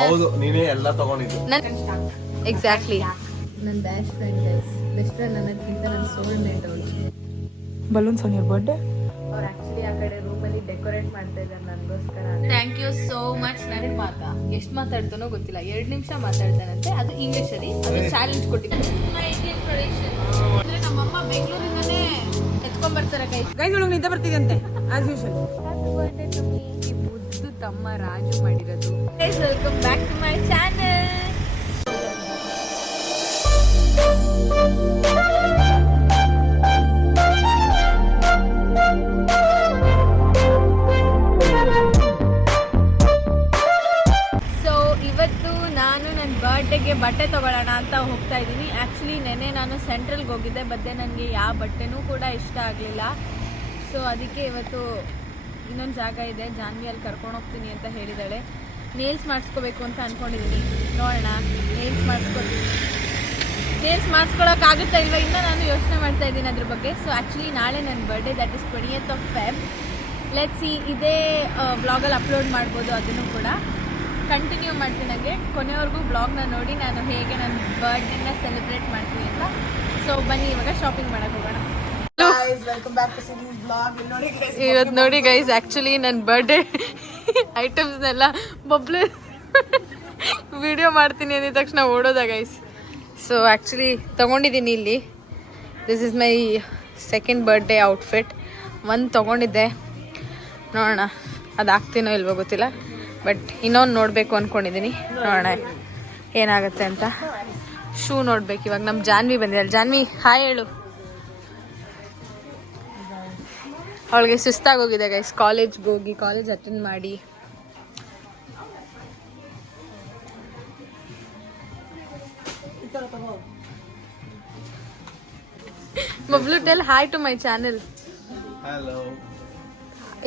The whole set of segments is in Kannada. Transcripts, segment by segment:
ಹೌದು ನೀನೇ ಎಲ್ಲ ತಗೊಂಡಿದ್ದು. ಎಕ್ಸಾಕ್ಟ್ಲಿ ನನ್ನ best friend guys. Best friend ಅನ್ನೋದಕ್ಕಿಂತ ನನ್ನ ಸೋಲ್ ಮೇಟ್ ಅವಳು. Balloons on your birthday. ಅವ್ರು ಆಕ್ಚುಲಿ ಆ ಕಡೆ ರೂಮಲ್ಲಿ ಡೆಕೋರೇಟ್ ಮಾಡ್ತಾ ಇದ್ದಾರೆ ನನಗೋಸ್ಕರ. Thank you so much. ನನಗೆ ಎಷ್ಟು ಮಾತಾಡ್ತಾನೋ ಗೊತ್ತಿಲ್ಲ, 2 ನಿಮಿಷ ಮಾತಾಡ್ತಾನಂತೆ. ಅದು ಇಂಗ್ಲಿಷ್ ಅಲ್ಲಿ, ಅದು ಚಾಲೆಂಜ್ ಕೊಟ್ಟಿದ್ದು. ಇಂಡಿಯನ್ ಟ್ರೆಡಿಷನ್ ಅಂದ್ರೆ ನಮ್ಮಮ್ಮ ಬೆಂಗಳೂರಿಂದನೇ ಎತ್ಕೊಂಡ್ ಬರ್ತಾರೆ ಗೈಸ್ ಒಳಗೆ ನಿದ್ದೆ ಬರ್ತಿದಂತೆ ಆಸ್ ಯೂಶುವಲ್. ಈ ಮುದ್ದು ತಮ್ಮ ರಾಜು ಮಾಡಿರೋದು. Welcome back to my channel. ಬರ್ಡೇಗೆ ಬಟ್ಟೆ ತೊಗೊಳ್ಳೋಣ ಅಂತ ಹೋಗ್ತಾ ಇದ್ದೀನಿ. ಆ್ಯಕ್ಚುಲಿ ನೆನ್ನೆ ನಾನು ಸೆಂಟ್ರಲ್ಗೆ ಹೋಗಿದ್ದೆ, ಬದ್ದೆ ನನಗೆ ಯಾವ ಬಟ್ಟೆನೂ ಕೂಡ ಇಷ್ಟ ಆಗಲಿಲ್ಲ. ಸೊ ಅದಕ್ಕೆ ಇವತ್ತು ಇನ್ನೊಂದು ಜಾಗ ಇದೆ, ಜಾನ್ವಿ ಅಲ್ಲಿ ಕರ್ಕೊಂಡು ಹೋಗ್ತೀನಿ ಅಂತ ಹೇಳಿದಾಳೆ. ನೇಲ್ಸ್ ಮಾಡಿಸ್ಕೋಬೇಕು ಅಂತ ಅಂದ್ಕೊಂಡಿದ್ದೀನಿ, ನೋಡೋಣ. ನೇಲ್ಸ್ ಮಾಡಿಸ್ಕೊಳ್ಳೋಕ್ಕಾಗುತ್ತಾ ಇಲ್ವಾ ಇನ್ನೂ ನಾನು ಯೋಚನೆ ಮಾಡ್ತಾ ಇದ್ದೀನಿ ಅದ್ರ ಬಗ್ಗೆ. ಸೊ ಆ್ಯಕ್ಚುಲಿ ನಾಳೆ ನನ್ನ birthday, that is 20th of Feb. Let's see, ಇದೇ ಬ್ಲಾಗಲ್ಲಿ ಅಪ್ಲೋಡ್ ಮಾಡ್ಬೋದು. ಅದನ್ನು ಕೂಡ ಕಂಟಿನ್ಯೂ ಮಾಡ್ತೀನಿ. ನನಗೆ ಕೊನೆವರೆಗೂ ಬ್ಲಾಗ್ನ ನೋಡಿ ನಾನು ಹೇಗೆ ನನ್ನ ಬರ್ಡೇನ ಸೆಲೆಬ್ರೇಟ್ ಮಾಡ್ತೀನಿ ಅಂತ. ಸೊ ಬನ್ನಿ ಇವಾಗ ಶಾಪಿಂಗ್ ಮಾಡಕ್ಕೆ ಹೋಗೋಣ. ಇವತ್ತು ನೋಡಿ ಗೈಸ್, ಆ್ಯಕ್ಚುಲಿ ನನ್ನ ಬರ್ಡೇ ಐಟಮ್ಸ್ನೆಲ್ಲ ಬಬ್ಲು ವಿಡಿಯೋ ಮಾಡ್ತೀನಿ ಅಂದಿದ ತಕ್ಷಣ ಓಡೋದ ಗೈಸ್. ಸೊ ಆ್ಯಕ್ಚುಲಿ ತೊಗೊಂಡಿದ್ದೀನಿ ಇಲ್ಲಿ. This is my second birthday outfit. ಒಂದು ತೊಗೊಂಡಿದ್ದೆ, ನೋಡೋಣ ಅದು ಆಗ್ತೀನೋ ಇಲ್ವೋ ಗೊತ್ತಿಲ್ಲ. ಬಟ್ ಇನ್ನೊಂದು ನೋಡಬೇಕು ಅಂದ್ಕೊಂಡಿದ್ದೀನಿ, ನೋಡೋಣ ಏನಾಗುತ್ತೆ ಅಂತ. ಶೂ ನೋಡ್ಬೇಕು ಇವಾಗ. ನಮ್ಮ ಜಾನ್ವಿ ಬಂದಿಲ್ಲ. ಜಾನ್ವಿ ಹಾಯ್ ಹೇಳು. ಅವಳಿಗೆ ಸುಸ್ತಾಗೋಗಿದೆ ಗೈಸ್, ಕಾಲೇಜ್ಗೆ ಹೋಗಿ ಕಾಲೇಜ್ ಅಟೆಂಡ್ ಮಾಡಿ. Bablu tell hi to my channel. Hello.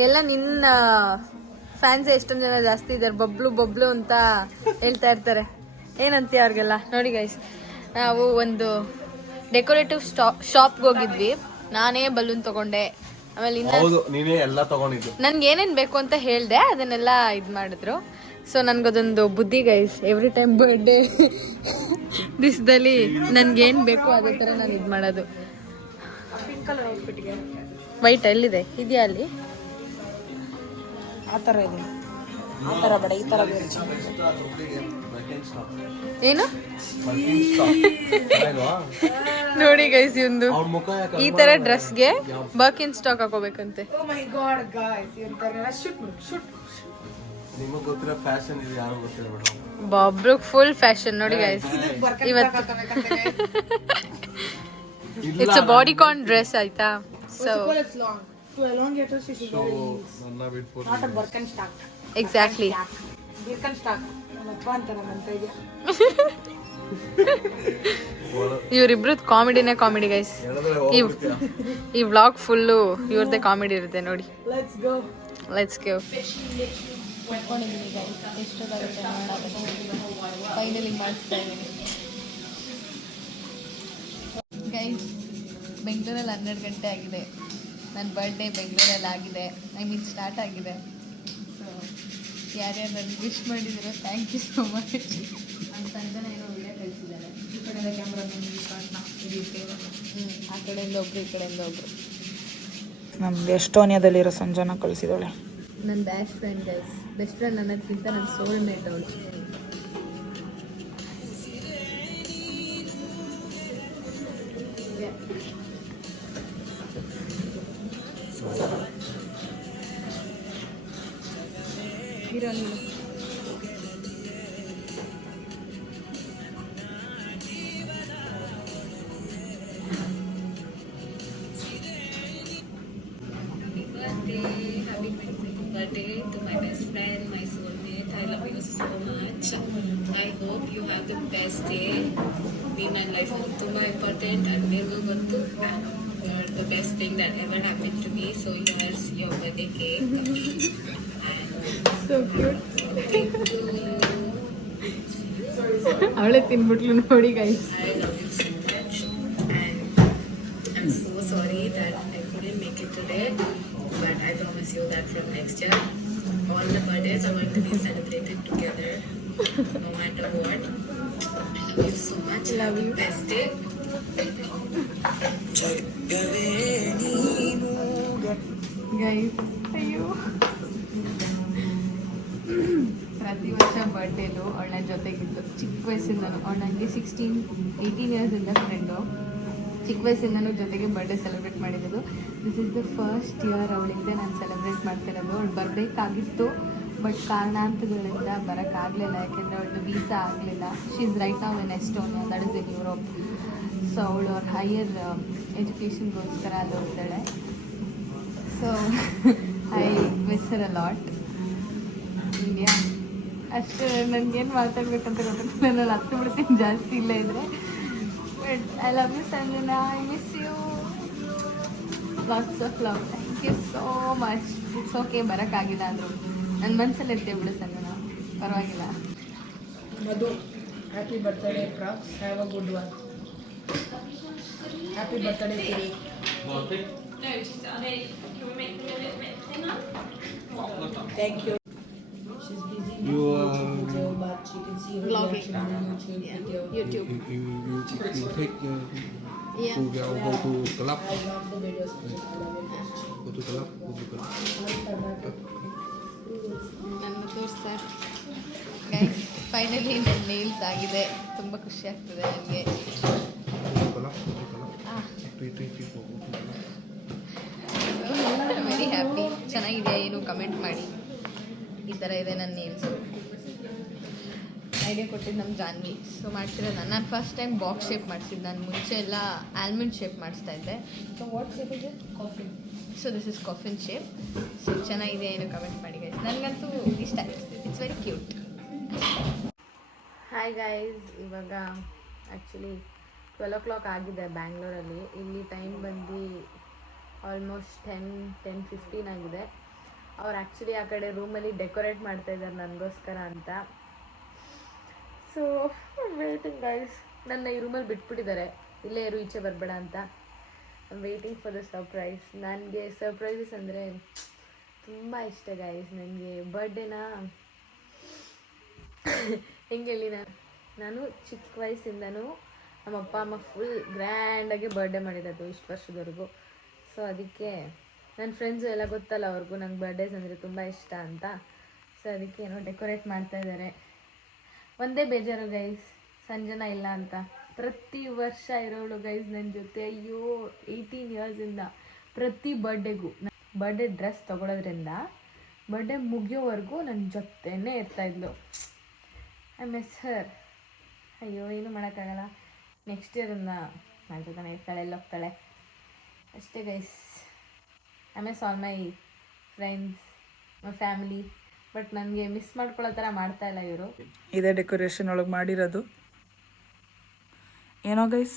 ಎಲ್ಲ ನಿನ್ನ ಫ್ಯಾನ್ಸ್ ಎಷ್ಟೊಂದು ಜನ ಜಾಸ್ತಿ ಇದ್ದಾರೆ, ಬಬ್ಲು ಅಂತ ಹೇಳ್ತಾ ಇರ್ತಾರೆ. ಏನಂತೀಯ ಅವ್ರಿಗೆಲ್ಲ? ನೋಡಿ ಗೈಸ್, ನಾವು ಒಂದು ಡೆಕೋರೇಟಿವ್ ಶಾಪ್ಗೆ ಹೋಗಿದ್ವಿ. ನಾನೇ ಬಲೂನ್ ತಗೊಂಡೆ, ಆಮೇಲೆ ನೀನೇ ಎಲ್ಲ ತಗೊಂಡಿದ್ದು. ನನ್ಗೆ ಏನೇನು ಬೇಕು ಅಂತ ಹೇಳಿದೆ, ಅದನ್ನೆಲ್ಲ ಇದು ಮಾಡಿದ್ರು. ಸೊ ನನ್ಗದೊಂದು ಬುದ್ಧಿ ಗೈಸ್, ಎವ್ರಿ ಟೈಮ್ ಬರ್ಡೇ ದಿವಸದಲ್ಲಿ ನನ್ಗೇನು ಬೇಕು ಅದೇ ಥರ ನಾನು ಇದು ಮಾಡೋದು. ವೈಟ್ ಎಲ್ಲಿದೆ? ಇದೆಯಾ ಅಲ್ಲಿ? ಆ ಥರ ಇದೆ, ಆ ಥರ ಬೇಡ, ಈ ಥರ ಏನು ನೋಡಿ ಗೈಸ್, ಒಂದು ಈ ತರ ಡ್ರೆಸ್ಗೆ ಬರ್ಕಿನ್ ಸ್ಟಾಕ್ ಹಾಕೋಬೇಕಂತೆ. ಬಾಬ್ರು ಫುಲ್ ಫ್ಯಾಷನ್ ನೋಡಿ ಗೈಸ್ ಇವತ್ತು. ಇಟ್ಸ್ ಅ ಬಾಡಿಕಾನ್ ಡ್ರೆಸ್ ಆಯ್ತಾ. ಸೊ ಎಕ್ಸಾಕ್ಟ್ಲಿ ಇವರಿಬ್ರು ಕಾಮಿಡಿನೇ ಕಾಮಿಡಿ ಗೈಸ್. ಈ ವ್ಲಾಗ್ ಫುಲ್ಲು ಇವ್ರದ್ದೇ ಕಾಮಿಡಿ ಇರುತ್ತೆ ನೋಡಿ. Let's go. ಫೈನಲಿ ಮಾಡಿಸ್ತಾ ಇದ್ದೀನಿ ಗೈಸ್. ಬೆಂಗಳೂರಲ್ಲಿ 12 ಗಂಟೆ ಆಗಿದೆ. ನನ್ನ ಬರ್ಡೇ ಬೆಂಗಳೂರಲ್ಲಿ ಆಗಿದೆ, ಸ್ಟಾರ್ಟ್ ಆಗಿದೆ. ಸೊ ಯಾರ್ಯಾರು ನನಗೆ ವಿಶ್ ಮಾಡಿದ್ರು ಥ್ಯಾಂಕ್ ಯು ಸೋ ಮಚ್. ನನ್ನ ಸಂಜೆ ಏನೋ ವಿಡಿಯೋ ಕಳಿಸಿದ್ದಾರೆ. ಈ ಕಡೆಯಿಂದ ಕ್ಯಾಮ್ರಾ ಆ ಕಡೆಯಿಂದ ಒಬ್ರು, ಈ ಕಡೆಯಿಂದ ಒಬ್ರು. ನಮ್ದು ಎಸ್ಟೋನಿಯಾದಲ್ಲಿರೋ ಸಂಜನ ಕಳಿಸಿದವಳೆ. ನನ್ನ best friend guys. Best friend ಅನ್ನೋದಕ್ಕಿಂತ ನನ್ನ ಸೋಲ್ ಮೇಟ್ ಅವಳು. Birthday to my best friend, my soulmate. I love you so much. I hope you have the best day. Be my life ತುಂಬಾ important and never got to you're the best thing that ever happened to me. So here's your birthday cake. And so cute. thank you. ಅವಳೇ ತಿನ್ಬಿಟ್ಲು ನೋಡಿ guys. I love you so much and I'm so sorry that I couldn't make it today. But I promise you that from next year, all the birthdays are going to be celebrated together. no matter what. Love you so much. Love you. Best day. Guys ಅಯ್ಯೋ ಪ್ರತಿ ವರ್ಷ ಬರ್ಡೇಲು ಅವಳ ಜೊತೆಗಿದ್ದು ಚಿಕ್ಕ ವಯಸ್ಸಿಂದನೂ ಅವಳು ನನಗೆ 18 ಇಯರ್ಸಿಂದ ಫ್ರೆಂಡು. ಚಿಕ್ಕ ವಯಸ್ಸಿಂದನೂ ಜೊತೆಗೆ ಬರ್ಡೇ ಸೆಲೆಬ್ರೇಟ್ ಮಾಡಿರೋದು. This is the first year ಅವಳಿಂದ ನಾನು ಸೆಲೆಬ್ರೇಟ್ ಮಾಡ್ತಿರೋದು. ಅವಳು ಬರಬೇಕಾಗಿತ್ತು, ಬಟ್ ಕಾರಣಾಂತರಗಳಿಂದ ಬರೋಕ್ಕಾಗಲಿಲ್ಲ. ಯಾಕೆಂದರೆ ಅವಳದು ವೀಸಾ ಆಗಲಿಲ್ಲ. She is right now in Estonia, that is in Europe. So ಅವಳು ಅವ್ರ ಹೈಯರ್ ಎಜುಕೇಷನ್ಗೋಸ್ಕರ ಅಲ್ಲಿ ಹೋಗ್ತಾಳೆ. So I miss Har a lot. India ಅಷ್ಟು ನನಗೇನು ಮಾತಾಡ್ಬೇಕಂತ ಗೊತ್ತಿಲ್ಲ. ನಾನು ಹತ್ತು ಬಿಡ್ತೀನಿ ಜಾಸ್ತಿ ಇಲ್ಲ ಇದ್ದರೆ. But I love you Sanjana, I miss you. Lots of love. Thank you so much. It's okay ಬರೋಕ್ಕಾಗಿಲ್ಲ ಅಂದರು ನನ್ನ ಮನಸ್ಸಲ್ಲಿ ಇರ್ತೇವೆ ಬಿಡು ಸಂಜನಾ, ಪರವಾಗಿಲ್ಲ. ಮಧು, ಹ್ಯಾಪಿ ಬರ್ತ್ಡೇ ಪ್ರಾಕ್ಸ್. Have a good one. Happy birthday Siri. Thank you. She's busy You, video, but she can see her Vlogging. reaction on YouTube video. you take Yeah. go to club. I love the videos. I love it. Go to club. ನನ್ನ ತೋರಿಸ್ತಾರೆ ಗೈಸ್. ಫೈನಲಿ ನನ್ನ ನೇಲ್ಸ್ ಆಗಿದೆ. ತುಂಬ ಖುಷಿ ಆಗ್ತದೆ ನನಗೆ. Very happy. ಚೆನ್ನಾಗಿದೆ ಏನು ಕಮೆಂಟ್ ಮಾಡಿ. ಈ ಥರ ಇದೆ ನನ್ನ ನೇಲ್ಸು. ಐಡಿಯಾ ಕೊಟ್ಟಿದ್ದು ನಮ್ಮ ಜಾನ್ವಿ. ಸೊ ಮಾಡ್ತಿರೋದು ನಾನು ಫಸ್ಟ್ ಟೈಮ್ ಬಾಕ್ಸ್ ಶೇಪ್ ಮಾಡಿಸಿದ್ದು. ನಾನು ಮುಂಚೆ ಎಲ್ಲ ಆಲ್ಮಂಡ್ ಶೇಪ್ ಮಾಡಿಸ್ತಾ ಇದ್ದೆ. ಸೊ ವಾಟ್ ಶೇಪ್ ಇದೆ? Coffin. So this is coffin shape. So ಚೆನ್ನಾಗಿದೆ ಏನು ಕಮೆಂಟ್ ಮಾಡಿ ಗೈಸ್. ನನಗಂತೂ ಇಷ್ಟ ಆಯಿತು. It's very cute. Hi guys, ಇವಾಗ ಆ್ಯಕ್ಚುಲಿ 12 o'clock ಆಗಿದೆ ಬ್ಯಾಂಗ್ಳೂರಲ್ಲಿ. ಇಲ್ಲಿ ಟೈಮ್ ಬಂದು ಆಲ್ಮೋಸ್ಟ್ 10:15 ಆಗಿದೆ. ಅವ್ರು ಆ್ಯಕ್ಚುಲಿ ಆ ಕಡೆ ರೂಮಲ್ಲಿ ಡೆಕೋರೇಟ್ ಮಾಡ್ತಾಯಿದ್ದಾರೆ ನನಗೋಸ್ಕರ ಅಂತ. So waiting guys. ನನ್ನ ಈ ರೂಮಲ್ಲಿ ಬಿಟ್ಬಿಟ್ಟಿದ್ದಾರೆ, ಇಲ್ಲೇ ಇರು, ಈಚೆ ಬರಬೇಡ ಅಂತ. I waiting for the surprise. ನನಗೆ ಸರ್ಪ್ರೈಸಸ್ ಅಂದರೆ ತುಂಬ ಇಷ್ಟ ಗೈಸ್. ನನಗೆ ಬರ್ಡೇನ ಹೆಂಗೆ ಹೇಳಿ, ನಾನು ಚಿಕ್ಕ ವಯಸ್ಸಿಂದನೂ ನಮ್ಮ ಅಪ್ಪ ಅಮ್ಮ ಫುಲ್ ಗ್ರ್ಯಾಂಡಾಗಿ ಬರ್ಡೇ ಮಾಡಿರೋದು ಇಷ್ಟು ವರ್ಷದವರೆಗೂ. ಸೊ ಅದಕ್ಕೆ ನನ್ನ ಫ್ರೆಂಡ್ಸು ಎಲ್ಲ ಗೊತ್ತಲ್ಲ ಅವ್ರಿಗೂ ನಂಗೆ ಬರ್ಡೇಸ್ ಅಂದರೆ ತುಂಬ ಇಷ್ಟ ಅಂತ. ಸೊ ಅದಕ್ಕೆ ಏನೋ ಡೆಕೋರೇಟ್ ಮಾಡ್ತಾಯಿದ್ದಾರೆ. ಒಂದೇ ಬೇಜಾರು ಗೈಸ್, ಸಂಜನಾ ಇಲ್ಲ ಅಂತ. ಪ್ರತಿ ವರ್ಷ ಇರೋಳು ಗೈಸ್ ನನ್ನ ಜೊತೆ. ಅಯ್ಯೋ 18 ಇಯರ್ಸಿಂದ ಪ್ರತಿ ಬರ್ಡೇಗೂ ಬರ್ಡೇ ಡ್ರೆಸ್ ತೊಗೊಳೋದ್ರಿಂದ ಬರ್ಡೇ ಮುಗಿಯೋವರೆಗೂ ನನ್ನ ಜೊತೆನೇ ಇರ್ತಾಯಿದ್ಲು. ಐ ಮಿಸ್ ಹರ್. ಅಯ್ಯೋ ಏನು ಮಾಡೋಕ್ಕಾಗಲ್ಲ. ನೆಕ್ಸ್ಟ್ ಇಯರಿಂದ ನನ್ನ ಜೊತೆನೇ ಇರ್ತಾಳೆ, ಎಲ್ಲೋಗ್ತಾಳೆ ಅಷ್ಟೇ guys. I miss all my friends, my family. But ನನಗೆ ಮಿಸ್ ಮಾಡ್ಕೊಳ್ಳೋ ಥರ ಮಾಡ್ತಾಯಿಲ್ಲ ಇವರು. ಇದೇ ಡೆಕೋರೇಷನ್ ಒಳಗೆ ಮಾಡಿರೋದು. ಏನೋ ಗೈಸ್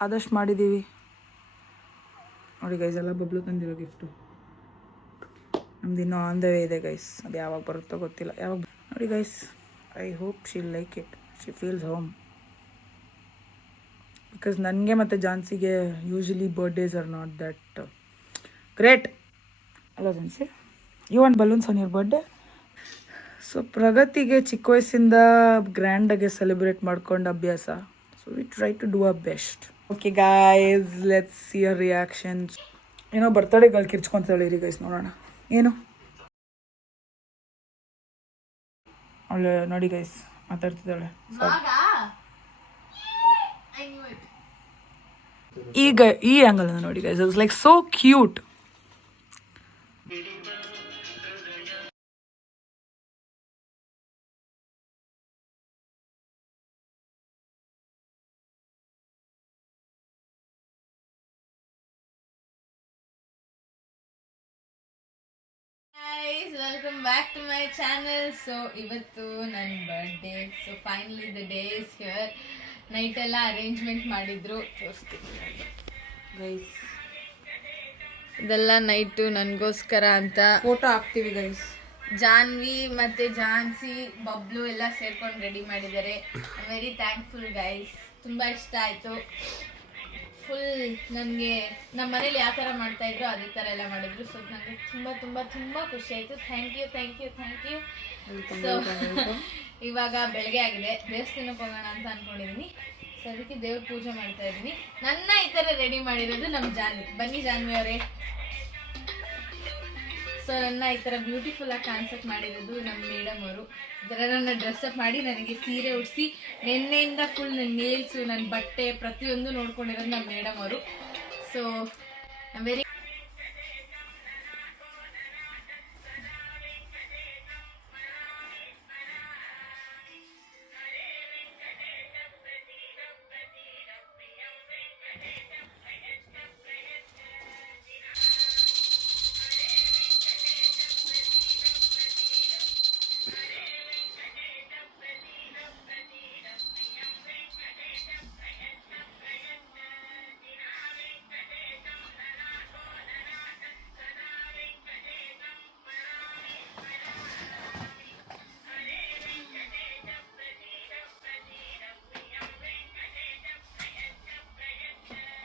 ಆದಷ್ಟು ಮಾಡಿದ್ದೀವಿ ನೋಡಿ ಗೈಸ್. ಎಲ್ಲ ಬಬ್ಲು ತಂದಿರೋ ಗಿಫ್ಟು. ನಮ್ದು ಇನ್ನೂ ಆನ್ ದ ವೇ ಇದೆ ಗೈಸ್. ಅದು ಯಾವಾಗ ಬರುತ್ತೋ ಗೊತ್ತಿಲ್ಲ. ಯಾವಾಗ ನೋಡಿ guys. I hope she like it. She feels home. Because ನನಗೆ ಮತ್ತು ಜಾನ್ಸಿಗೆ usually birthdays are not that great. ಅಲ್ಲ Jhansi, you want balloons on your birthday? So ಪ್ರಗತಿಗೆ ಚಿಕ್ಕ ವಯಸ್ಸಿಂದ ಗ್ರ್ಯಾಂಡಾಗಿ ಸೆಲೆಬ್ರೇಟ್ ಮಾಡ್ಕೊಂಡು ಅಭ್ಯಾಸ. So we try to do our best. Okay guys, let's see your reactions. ಏನೋ ಬರ್ತಡೇಗಳು ಕಿರ್ಚ್ಕೊತಾಳೆ ರೀ ಗೈಸ್, ನೋಡೋಣ ಏನು. ಅವಳು ನೋಡಿ ಗೈಸ್ ಮಾತಾಡ್ತಿದ್ದಾಳೆ. ಈಗ ಈ ಆ್ಯಂಗಲ್ ನೋಡಿ guys, it's like so cute. Welcome back to my channel. So ಇವತ್ತು ನನ್ನ birthday. So finally the day is here. ನೈಟೆಲ್ಲ ಅರೇಂಜ್ಮೆಂಟ್ ಮಾಡಿದ್ರು, ತೋರಿಸ್ತೀನಿ ಗೈಸ್. ಇದೆಲ್ಲ ನೈಟು ನನಗೋಸ್ಕರ ಅಂತ ಫೋಟೋ ಹಾಕ್ತೀವಿ ಗೈಸ್. ಜಾನ್ವಿ ಮತ್ತು ಜಾನ್ಸಿ, ಬಬ್ಲು ಎಲ್ಲ ಸೇರ್ಕೊಂಡು ರೆಡಿ ಮಾಡಿದ್ದಾರೆ. Very thankful guys. ತುಂಬ ಇಷ್ಟ ಆಯಿತು. ಫುಲ್ ನನಗೆ ನಮ್ಮ ಮನೇಲಿ ಯಾವ ಥರ ಮಾಡ್ತಾ ಇದ್ರು ಅದೇ ಥರ ಎಲ್ಲ ಮಾಡಿದ್ರು. ಸೊ ನನಗೆ ತುಂಬ ತುಂಬ ತುಂಬ ಖುಷಿ ಆಯಿತು. Thank you. ಸೊ ಇವಾಗ ಬೆಳಗ್ಗೆ ಆಗಿದೆ, ದೇವಸ್ಥಾನಕ್ಕೆ ಹೋಗೋಣ ಅಂತ ಅಂದ್ಕೊಂಡಿದ್ದೀನಿ. ಸೊ ಅದಕ್ಕೆ ದೇವ್ರ ಪೂಜೆ ಮಾಡ್ತಾ ಇದ್ದೀನಿ. ನನ್ನ ಈ ಥರ ರೆಡಿ ಮಾಡಿರೋದು ನಮ್ಮ ಜಾನ್ವಿ. ಬನ್ನಿ ಜಾನ್ವಿ ಅವರೇ. ಸೊ ನನ್ನ ಈ ಥರ ಬ್ಯೂಟಿಫುಲ್ ಆಗಿ ಕಾನ್ಸೆಪ್ಟ್ ಮಾಡಿರೋದು ನಮ್ಮ ಮೇಡಮ್ ಅವರು. ಈ ಥರ ನನ್ನ ಡ್ರೆಸ್ಅಪ್ ಮಾಡಿ ನನಗೆ ಸೀರೆ ಉಡಿಸಿ ನಿನ್ನೆಯಿಂದ ಫುಲ್ ನನ್ನ ನೇಲ್ಸು, ನನ್ನ ಬಟ್ಟೆ ಪ್ರತಿಯೊಂದು ನೋಡ್ಕೊಂಡಿರೋದು ನಮ್ಮ ಮೇಡಮ್ ಅವರು. ಸೊ ವೆರಿ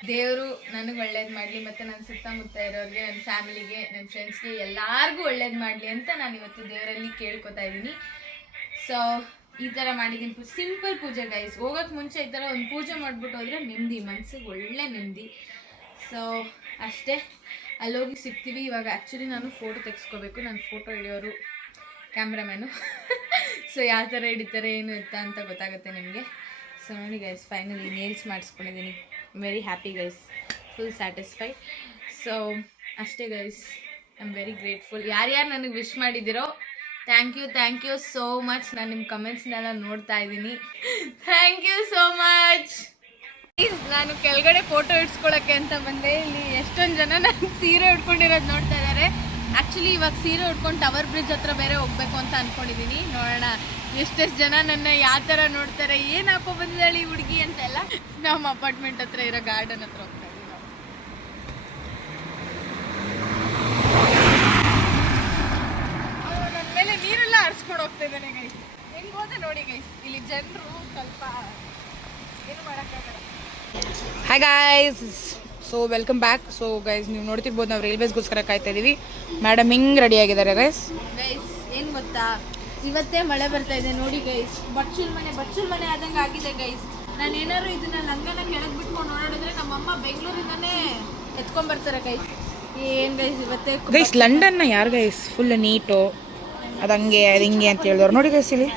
ದೇವರು ನನಗೆ ಒಳ್ಳೇದು ಮಾಡಲಿ, ಮತ್ತು ನನ್ನ ಸುತ್ತಮುತ್ತ ಇರೋರಿಗೆ, ನನ್ನ ಫ್ಯಾಮಿಲಿಗೆ, ನನ್ನ ಫ್ರೆಂಡ್ಸ್ಗೆ ಎಲ್ಲರಿಗೂ ಒಳ್ಳೇದು ಮಾಡಲಿ ಅಂತ ನಾನು ಇವತ್ತು ದೇವರಲ್ಲಿ ಕೇಳ್ಕೊತಾ ಇದ್ದೀನಿ. ಸೊ ಈ ಥರ ಮಾಡಿದ್ದೀನಿ. ಸಿಂಪಲ್ ಪೂಜೆ ಗೈಸ್. ಹೋಗೋಕ್ಕೆ ಮುಂಚೆ ಈ ಥರ ಒಂದು ಪೂಜೆ ಮಾಡಿಬಿಟ್ಟು ಹೋದರೆ ನೆಮ್ಮದಿ, ಮನಸ್ಸಿಗೆ ಒಳ್ಳೆ ನೆಮ್ಮದಿ. ಸೊ ಅಷ್ಟೇ, ಅಲ್ಲೋಗಿ ಸಿಗ್ತೀವಿ. ಇವಾಗ ಆ್ಯಕ್ಚುಲಿ ನಾನು ಫೋಟೋ ತೆಗೆಸ್ಕೋಬೇಕು. ನಾನು ಫೋಟೋ ಹಿಡಿಯೋರು ಕ್ಯಾಮ್ರಾಮ್ಯಾನು. ಸೊ ಯಾವ ಥರ ಹಿಡಿತಾರೆ ಏನು ಎತ್ತ ಅಂತ ಗೊತ್ತಾಗುತ್ತೆ ನಿಮಗೆ. ಸೊ ನೋಡಿ ಗೈಸ್, ಫೈನಲಿ ನೇಲ್ಸ್ ಮಾಡಿಸ್ಕೊಂಡಿದ್ದೀನಿ. Very happy guys, full satisfied. So ಅಷ್ಟೇ guys, I am very grateful. ಯಾರ್ಯಾರು ನನಗೆ ವಿಶ್ ಮಾಡಿದ್ದೀರೋ ಥ್ಯಾಂಕ್ ಯು ಸೋ ಮಚ್. ನಾನು ನಿಮ್ಮ ಕಮೆಂಟ್ಸ್ನೆಲ್ಲ ನೋಡ್ತಾ ಇದ್ದೀನಿ. Thank you so much. ನಾನು ಕೆಳಗಡೆ ಫೋಟೋ ಇಡ್ಸ್ಕೊಳಕ್ಕೆ ಅಂತ ಬಂದೆ. ಇಲ್ಲಿ ಎಷ್ಟೊಂದು ಜನ ನಾನು ಸೀರೆ ಉಟ್ಕೊಂಡಿರೋದು ನೋಡ್ತಾ ಇದ್ದಾರೆ. ಆ್ಯಕ್ಚುಲಿ ಇವಾಗ ಸೀರೆ ಉಟ್ಕೊಂಡು ಟವರ್ ಬ್ರಿಡ್ಜ್ ಹತ್ರ ಬೇರೆ ಹೋಗ್ಬೇಕು ಅಂತ ಅಂದ್ಕೊಂಡಿದ್ದೀನಿ. ನೋಡೋಣ ಎಷ್ಟೆಷ್ಟು ಜನ ನನ್ನ ಯಾವ ಥರ ನೋಡ್ತಾರೆ, ಏನು ಹಾಕೋ ಬಂದಿದ್ದಾಳೆ ಈ ಹುಡುಗಿ ಅಂತೆಲ್ಲ. ನಮ್ಮ ಅಪಾರ್ಟ್ಮೆಂಟ್ ಹತ್ರ ಇರೋ ಗಾರ್ಡನ್ ಹತ್ರ ಹೋಗ್ತಾ ಇದ್ದೀವಿ ನಾವು. ನನ್ನ ಮೇಲೆ ನೀರೆಲ್ಲ ಹರಿಸ್ಕೊಂಡು ಹೋಗ್ತಾ ಇದ್ದಾನೆ ಗೈಸ್. ಹೆಂಗೆ ಹೋದೆ ನೋಡಿ ಗೈಸ್. ಇಲ್ಲಿ ಜನರು ಸ್ವಲ್ಪ ಏನು ಮಾಡೋಕ್ಕಾಗಲ್ಲ. Hi guys, so welcome back. So guys, ನೀವು ನೋಡ್ತಿರ್ಬೋದು, ನಾವು ರೈಲ್ವೇಸ್ಗೋಸ್ಕರ ಕಾಯ್ತಾ ಇದ್ದೀವಿ. ಮೇಡಮ್ ಹಿಂಗೆ ರೆಡಿ ಆಗಿದ್ದಾರೆ ಗೈಸ್. ಏನು ಗೊತ್ತಾ, ಇವತ್ತೇ ಮಳೆ ಬರ್ತಾ ಇದೆ ನೋಡಿ ಗೈಸ್. ಬಚ್ಚಲ್ ಮನೆ ಆದಂಗೆ ಆಗಿದೆ ಗೈಸ್. ನಾನು ಏನಾದ್ರು ಇದನ್ನ ಲಂಗನ ಕೆಳಗೆ ಬಿಟ್ಕೊಂಡು ಓಡಾಡಿದ್ರೆ ನಮ್ಮಮ್ಮ ಬೆಂಗಳೂರಿಂದನೇ ಎತ್ಕೊಂಡ್ಬರ್ತಾರೆ ಗೈಸ್. ಏನು ಗೈಸ್ ಇವತ್ತೇ ಗೈಸ್, ಲಂಡನ್ನ ಯಾರು ಗೈಸ್ ಫುಲ್ ನೀಟು ಅದಂಗೆ ಅದು ಹಿಂಗೆ ಅಂತ ಹೇಳಿದವ್ರು ನೋಡಿ ಗೈಸ್. ಇಲ್ಲಿ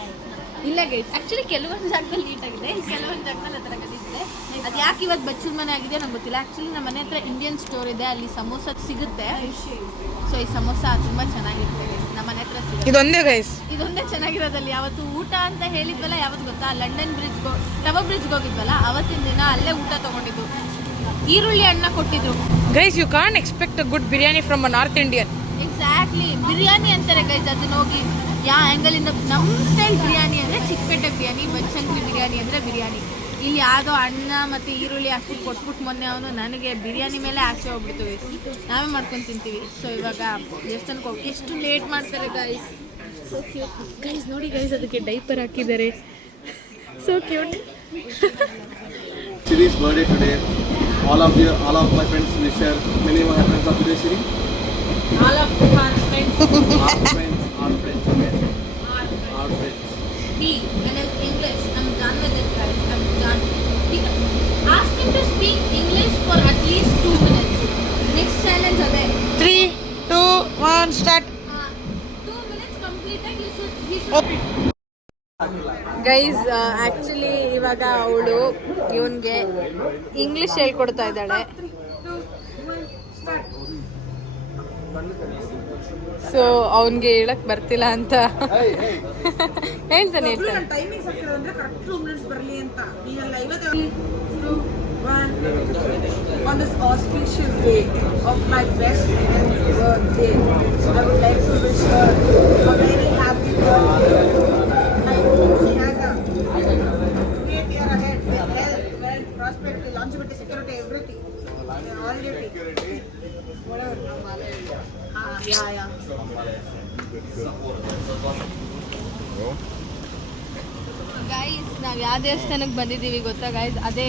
ಇಲ್ಲ ಗೈಸ್, ಆ್ಯಕ್ಚುಲಿ ಕೆಲವೊಂದು ಜಾಗದಲ್ಲಿ ನೀಟಾಗಿದೆ, ಕೆಲವೊಂದು ಜಾಗದಲ್ಲಿ ಆ ಥರ ಗಲೀಜಿದೆ. ಅದು ಯಾಕೆ ಇವತ್ತು ಬಚ್ಚಲ್ ಮನೆ ಆಗಿದೆ ನಂಗೆ ಗೊತ್ತಿಲ್ಲ. ಆ್ಯಕ್ಚುಲಿ ನಮ್ಮ ಮನೆ ಹತ್ರ ಇಂಡಿಯನ್ ಸ್ಟೋರ್ ಇದೆ, ಅಲ್ಲಿ ಸಮೋಸ ಸಿಗುತ್ತೆ. ಸೊ ಈ ಸಮೋಸ ತುಂಬ ಚೆನ್ನಾಗಿರುತ್ತೆ ಗೈಸ್. ನಮ್ಮ ಮನೆ ಹತ್ರ ಸಿಗುತ್ತೆ. ಇದೊಂದೇ ಚೆನ್ನಾಗಿರೋದಲ್ಲಿ. ಯಾವತ್ತು ಊಟ ಅಂತ ಹೇಳಿದ್ವಲ್ಲ, ಯಾವತ್ತು ಗೊತ್ತಾ, ಲಂಡನ್ ಟವರ್ ಬ್ರಿಡ್ಜ್ಗೆ ಹೋಗಿದ್ವಲ್ಲ, ಅವತ್ತಿನ ದಿನ ಅಲ್ಲೇ ಊಟ ತೊಗೊಂಡಿದ್ದು. ಈರುಳ್ಳಿ ಅನ್ನ ಕೊಟ್ಟಿದ್ರು guys. You can't expect a good biryani from a north Indian. Exactly, biryani ಅಂತಾರೆ ಗೈಸ್. ಅದನ್ನ ಹೋಗಿ ಯಾವ ಆ್ಯಂಗಲಿಂದ, ನಮ್ಮ ಸ್ಟೈಲ್ ಬಿರಿಯಾನಿ ಅಂದರೆ ಚಿಕ್ಕಪೇಟೆ ಬಿರಿಯಾನಿ, ಬನಶಂಕರಿ ಬಿರಿಯಾನಿ ಅಂದರೆ ಬಿರಿಯಾನಿ. ಇಲ್ಲಿ ಯಾವುದೋ ಅನ್ನ ಮತ್ತು ಈರುಳ್ಳಿ ಅಷ್ಟು ಕೊಟ್ಬಿಟ್ಟು ಮೊನ್ನೆ ಅವನು ನನಗೆ ಬಿರಿಯಾನಿ ಮೇಲೆ ಆಸೆ ಹೋಗ್ಬಿಡ್ತು ಗೈಸ್. ನಾವೇ ಮಾಡ್ಕೊಂಡು ತಿಂತೀವಿ. ಸೊ ಇವಾಗ ದೇವಸ್ಥಾನಕ್ಕೆ ಹೋಗಿ ಎಷ್ಟು ಲೇಟ್ ಮಾಡ್ತಾರೆ ಗೈಸ್. So cute guys. ನೋಡಿ ಗೈಸ್, ಅದಕ್ಕೆ ಡೈಪರ್ ಹಾಕಿದ್ದಾರೆ. So cute. Shiri's birthday today. All of my friends wish her many more happy birthday today, Shiri. All of our friends. Our friends, okay? Our friends. Speak and English. I'm done with it, guys. I'm done. Ask him to speak English for at least 2 minutes. Next challenge ade. 3, 2, 1, start. 2 minutes completed. He should. Guys, actually ಇವಾಗ ಅವಳು ಇವನಿಗೆ ಇಂಗ್ಲೀಷ್ ಹೇಳ್ಕೊಡ್ತಾ ಇದ್ದಾಳೆ. ಸೊ ಅವನಿಗೆ ಹೇಳಕ್ ಬರ್ತಿಲ್ಲ ಅಂತ ಹೇಳ್ತಾನೆ. On this auspicious day of my best friend's birthday, I would like to wish her a very happy birthday. I hope she has a great year ahead with health, wealth, prosperity, longevity, security, everything. All duty. Whatever. Yeah. Guys, ನಾವು ಯಾವ ದೇವಸ್ಥಾನಕ್ಕೆ ಬಂದಿದ್ದೀವಿ ಗೊತ್ತಾ ಗೈಸ್? ಅದೇ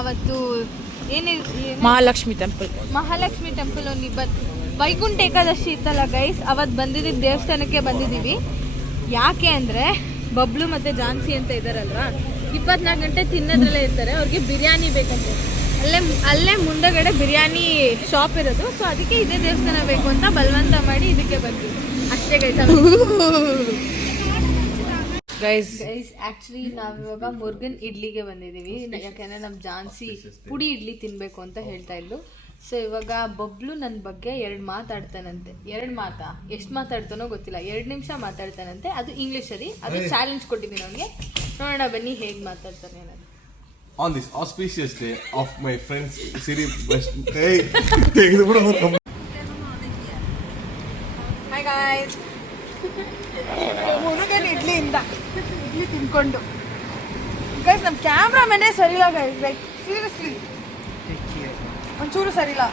ಅವತ್ತು Mahalakshmi temple. Mahalakshmi temple only. But Vaikuntha Ekadashi ಇತ್ತಲ್ಲ ಗೈಸ್, ಅವತ್ತು ಬಂದಿದ್ದೀವಿ ದೇವಸ್ಥಾನಕ್ಕೆ ಬಂದಿದ್ದೀವಿ. ಯಾಕೆ ಅಂದರೆ ಬಬ್ಲು ಮತ್ತು ಜಾನ್ಸಿ ಅಂತ ಇದ್ದಾರಲ್ವಾ, 24 ಗಂಟೆ ತಿನ್ನೋದ್ರಲ್ಲೇ ಇರ್ತಾರೆ. ಅವ್ರಿಗೆ ಬಿರಿಯಾನಿ ಬೇಕಂತೆ. ಅಲ್ಲೇ ಮುಂದಗಡೆ ಬಿರಿಯಾನಿ ಶಾಪ್ ಇರೋದು. ಸೊ ಅದಕ್ಕೆ ಇದೇ ದೇವಸ್ಥಾನ ಬೇಕು ಅಂತ ಬಲವಂತ ಮಾಡಿ ಇದಕ್ಕೆ ಬಂದ್ವಿ ಅಷ್ಟೇ ಗೈಸ್. ಆ್ಯಕ್ಚುಲಿ ನಾವಿವಾಗ ಮುರುಗನ್ ಇಡ್ಲಿಗೆ ಬಂದಿದ್ದೀವಿ. ಯಾಕೆಂದರೆ ನಮ್ಮ ಜಾನ್ಸಿ ಪುಡಿ ಇಡ್ಲಿ ತಿನ್ನಬೇಕು ಅಂತ ಹೇಳ್ತಾ ಇದ್ಲು. ಸೊ ಇವಾಗ ಬಬ್ಲು ನನ್ನ ಬಗ್ಗೆ 2 ಮಾತಾಡ್ತಾನಂತೆ. 2 ಮಾತಾ ಎಷ್ಟು ಮಾತಾಡ್ತಾನೋ ಗೊತ್ತಿಲ್ಲ. 2 ನಿಮಿಷ ಮಾತಾಡ್ತಾನಂತೆ. ಅದು ಇಂಗ್ಲೀಷಲ್ಲಿ. ಅದು ಚಾಲೆಂಜ್ ಕೊಟ್ಟಿದ್ದೀನಿ ಅವನಿಗೆ. ನೋಡೋಣ ಬನ್ನಿ ಹೇಗೆ ಮಾತಾಡ್ತಾನೆ ಅನ್ನೋದು. On this auspicious day of my friend's Siri best. Hi guys. Murugan idli ತಿನ್ಕೊಂಡು ಗೈಸ್ ನಮ್ಮ ಕ್ಯಾಮ್ರಾಮನ್ನೇ ಸರಿಯಿಲ್ಲ ಗೈಸ್. ಲೈಕ್ ಸೀರಿಯಸ್ಲಿ ಒಂಚೂರು ಸರಿಯಿಲ್ಲ.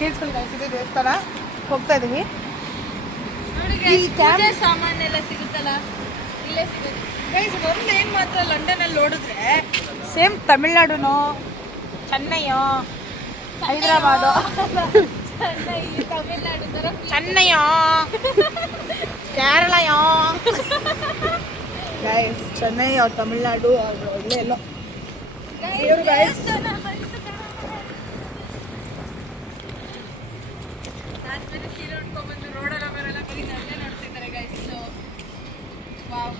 ಕೇಳಿಸ್ಕೊಳ್ಳಿ ಗೈಸ್, ಇದೆ ದೇವಸ್ಥಾನ ಹೋಗ್ತಾ ಇದೀವಿ. ಸಾಮಾನೆಲ್ಲ ಸಿಗುತ್ತಲ್ಲ ಇಲ್ಲೇ ಸಿಗುತ್ತೆ ಗೈಸ್. ಒಂದು ಏನು ಮಾತ್ರ ಲಂಡನಲ್ಲಿ ನೋಡಿದ್ರೆ ಸೇಮ್ ತಮಿಳ್ನಾಡುನೋ ಚೆನ್ನೈಯೋ ಹೈದರಾಬಾದು ತಮಿಳ್ನಾಡು ಥರ ಚೆನ್ನೈಯೋ ಕೇರಳಯೋ ಗೈಸ್. ಚೆನ್ನೈ ಅವ್ರು ತಮಿಳ್ನಾಡು ಅವ್ರು ಒಳ್ಳೆ ಎಲ್ಲೋ ರೋಡೆಲ್ಲ ಬರಲ್ಲ ಬರೀ ನಲ್ಲೇ ನೋಡ್ತಿದ್ದಾರೆ ಗೈಸ್. So wow.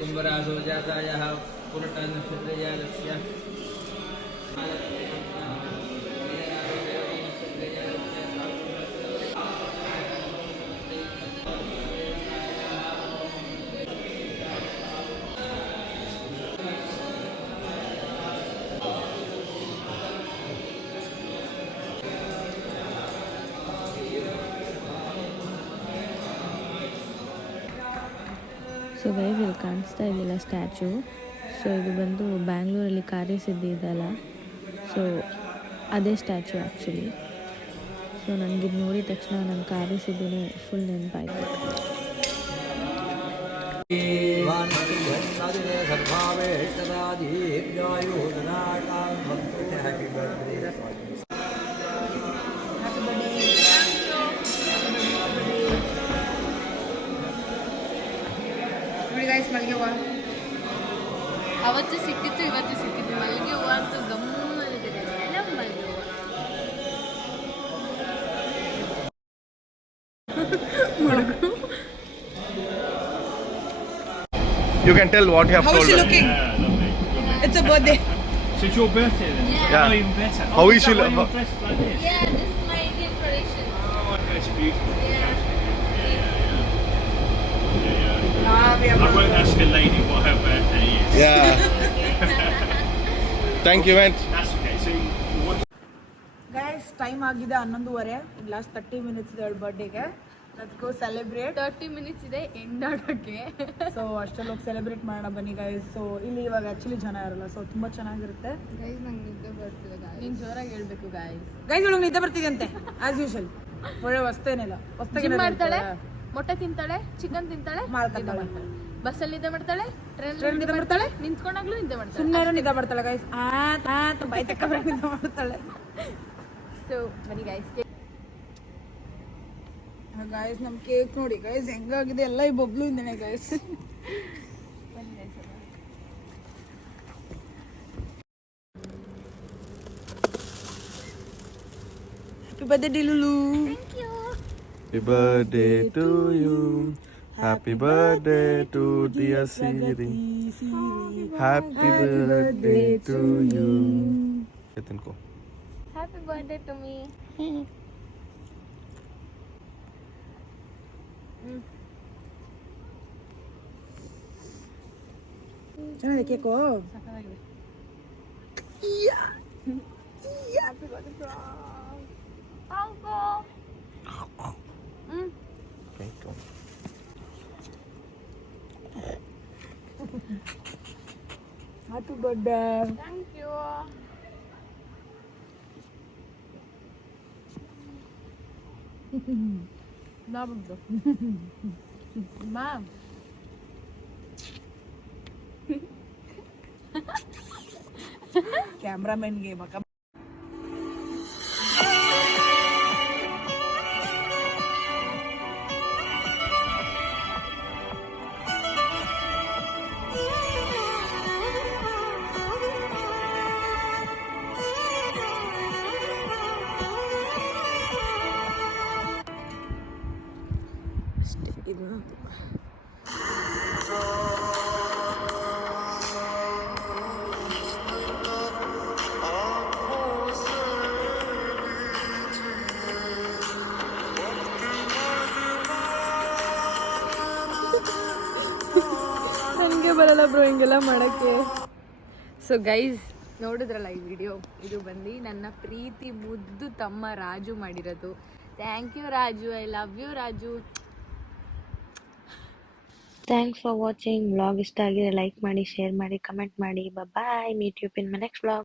कुंभरासो जातायाः पुरटा नक्षत्रजालस्य ಸೊ ಗೈಸ್ ಇಲ್ಲಿ ಕಾಣಿಸ್ತಾ ಇದೆಯಲ್ಲ ಸ್ಟ್ಯಾಚು. ಸೊ ಇದು ಬಂದು ಬ್ಯಾಂಗ್ಳೂರಲ್ಲಿ ಕಾರ್ಯಸಿದ್ಧಿ ಇದೆಯಲ್ಲ, ಸೊ ಅದೇ ಸ್ಟ್ಯಾಚು ಆ್ಯಕ್ಚುಲಿ. ಸೊ ನನಗಿದು ನೋಡಿದ ತಕ್ಷಣ ನನ್ನ ಕಾರ್ಯಸಿದ್ಧಿನೇ ಫುಲ್ ನೆನಪಾಯಿತು. ಮಲ್ಲಿಗೆ ಹೂವು ಅವತ್ತು ಸಿಕ್ಕಿತ್ತು, ಇವತ್ತು ಸಿಕ್ಕಿತ್ತು. ಮಲ್ಲಿಗೆ ಹೂವು ಅಂತೂ ಗಮ್ಮನಿದೆ. ಮಲ್ಲಿಗೆ ಹೂವು You can tell what you have How told is she her. looking? It's a birthday. So it's your birthday then? Yeah. Oh, even better. How is is she that why look- you're dressed like this? Yeah, this is my Indian tradition. Oh, that's beautiful. Yeah. I won't ask a lady what her birthday is. Yeah. Thank you, Vent. That's okay. So what? Guys time ಆಗಿದೆ 11:30. ಲಾಸ್ಟ್ 30 ಮಿನಿಟ್ಸ್ ಇದೆ ಅವಳ ಬರ್ಡೇಗೆ. Let's go celebrate. 30 ಮಿನಿಟ್ಸ್ ಇದೆ ಎಂಡ್ ಆಗೋಕ್ಕೆ. ಸೊ ಅಷ್ಟರಲ್ಲಿ ಹೋಗಿ ಸೆಲೆಬ್ರೇಟ್ ಮಾಡೋಣ ಬನ್ನಿ ಗೈಸ್. ಸೊ ಇಲ್ಲಿ ಇವಾಗ ಆ್ಯಕ್ಚುಲಿ ಜನ ಇರಲ್ಲ, ಸೊ ತುಂಬ ಚೆನ್ನಾಗಿರುತ್ತೆ. ಗೈಸ್ ನಂಗೆ ನಿದ್ದೆ ಬರ್ತಿದೆ ಗಾಯ್ಸ್. ನೀನು ಜೋರಾಗಿ ಹೇಳ್ಬೇಕು ಗಾಯ್ಸ್. ಗೈಸ್ ಒಳಗೆ ನಿದ್ದೆ ಬರ್ತಿದೆಯಂತೆ ಆಸ್ ಯೂಶುವಲ್. ಒಳ್ಳೆ ವಸ್ತೇನಿಲ್ಲ. ಜಿಮ್ ಮಾಡ್ತಾಳೆ, ಮೊಟ್ಟೆ ತಿಂತಾಳೆ, ಚಿಕನ್ ತಿಂತಾಳೆ, ಮಾಡ್ತಾಳೆ. ಬಸ್ಸಲ್ಲಿ ನಿದ್ದೆ ಮಾಡ್ತಾಳೆ, ಟ್ರೈನ್ ನಿದ್ದೆ ಮಾಡ್ತಾಳೆ, ನಿಂತ್ಕೊಂಡಾಗ್ಲೂ ನಿದ್ದೆ ಮಾಡ್ತಾಳೆ. ಸುಮ್ಮನೆ ನಿದ್ದೆ ಮಾಡ್ತಾಳೆ ಗೈಸ್. ಬೈ ತಕ್ಕ ನಿದ್ದೆ ಮಾಡ್ತಾಳೆ. ಸೊ ಬನ್ನಿ ಗೈಸ್. ಗೈಸ್ ನಮ್ಮ ಕೇಕ್ ನೋಡಿ ಗೈಸ್ ಹೆಂಗಾಗಿದೆ. ಎಲ್ಲ ಈ ಬಬ್ಲು ಇಂದನೇ guys. Happy birthday Lulu. Thank you. Happy birthday to you. Happy birthday to dear Siri. Happy birthday to you. Tinko. Happy birthday to me. ಚೆನ್ನಾಗಿದೆ cake. Thank you. Happy birthday. Thank you. Love you. Mom. ಕ್ಯಾಮ್ರಾಮನ್ಗೆ ಮಗ. ಇದು ನನಗೆ ಬರಲ್ಲ ಬ್ರೋ ಹಿಂಗೆಲ್ಲ ಮಾಡೋಕ್ಕೆ. ಸೊ ಗೈಸ್ ನೋಡಿದ್ರಲ್ಲ ಈ ವಿಡಿಯೋ, ಇದು ಬಂದು ನನ್ನ ಪ್ರೀತಿ ಮುದ್ದು ತಮ್ಮ ರಾಜು ಮಾಡಿರೋದು. Thank you Raju, I love you Raju. Thanks for watching. Vlog ಇಷ್ಟ ಆಗಿದೆ ಲೈಕ್ ಮಾಡಿ, ಶೇರ್ ಮಾಡಿ, ಕಮೆಂಟ್ ಮಾಡಿ. Bye, meet you in my next vlog.